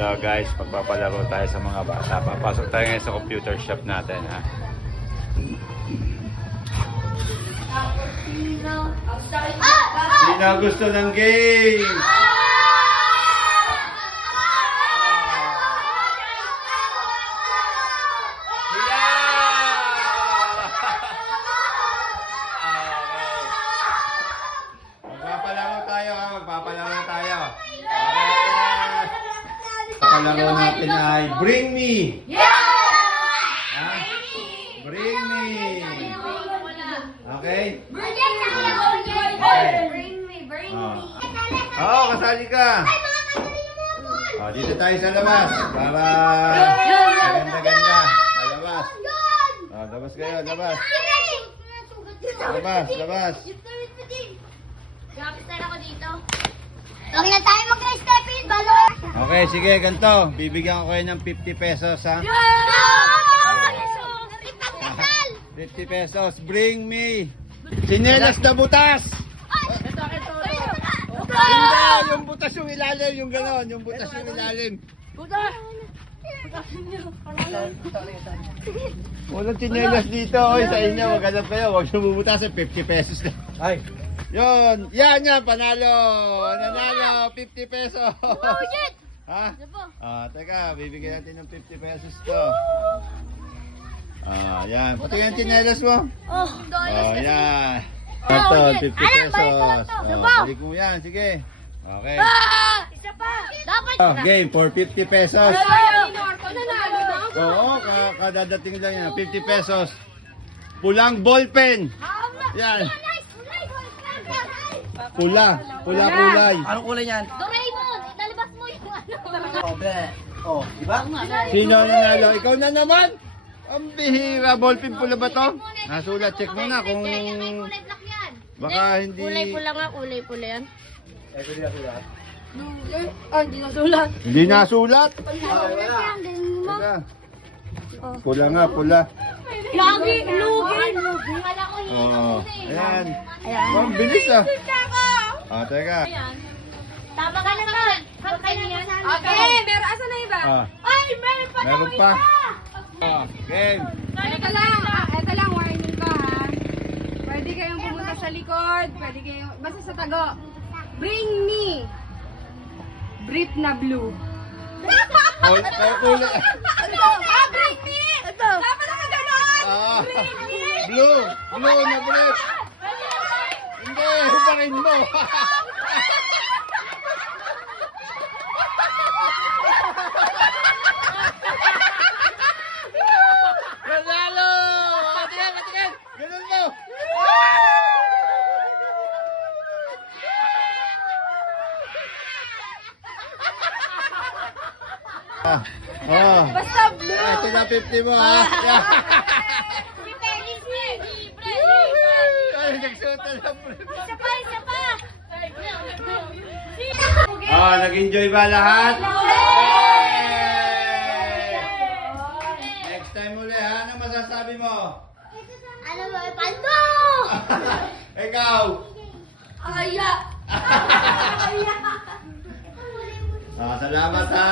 Hello guys, magpapalaro tayo sa mga bata. Papasok tayo ngayon sa computer shop natin, ha. Sino gusto ng game? Magpapalaro tayo. Palaro natin ay Bring Me. Ha? Bring Me. Okay? Oo, kasali ka. Dito tayo sa labas. Para maganda-ganda. Sa labas. Labas kayo, labas. Labas. Kapit ako dito. Huwag na tayo mag-step-in, balo! Okay, sige, ganito. Bibigyan ko kayo ng 50 pesos, ha? 50 pesos. Bring me. Sinelas na butas! Hindi, yung butas yung ilalim, yung gano'n. Yung butas yung ilalim. Walang sinelas dito. Oy, sa inyo, maghanap kayo. Huwag sumubutasin, 50 pesos na. Ay. Yun, yan, panalo. Nanalo, 50 pesos. Oh, shit! Ha? Teka, bibigyan natin ng 50 pesos to. Yan. Pati yung chinelas mo. Yan. Ito, 50 pesos. Balik mo yan, sige. Okay. Isa pa! Dapat! Game for 50 pesos. Nanalo! Oo, kadadating lang yan. 50 pesos. Pulang ballpen. Yan. Pula kulay. Anong kulay niyan? Doraemon! Italabas mo yung ano. Oh, di ba? Sino nanalo? Ikaw na naman? Ang bihira. Ballpen pula ba to? Nasulat. Check mo na kung Kulay black yan. baka hindi... Kulay pula nga, kulay pula yan. Ito din ako lahat. Hindi nasulat. Hindi nasulat. Teka. Pula nga, pula. Lagi, lugin. Wala ko Ayan. Ang bilis ah. Teka. Tama ka naman. Okay, meron asa na iba? Ay, meron pa Meron pa. Game. Ito lang warning ko ha. Pwede kayong pumunta sa likod, pwede kayong, basta sa tago. Bring me. Brief na blue. Kulay. Bring me! Ito. Dapat naman ganon! Blue. Blue na brief. Hindi, hubarin mo. Manalo! Katingin! Ganun mo! Basta blue! Ito na 50 mo, ha? Ay, nagsuot na brief. Isa pa! Nag-enjoy ba lahat? Next time uli, ha? Ano masasabi mo? Ano ba? Paldo! Ikaw? Aya! Salamat, ha?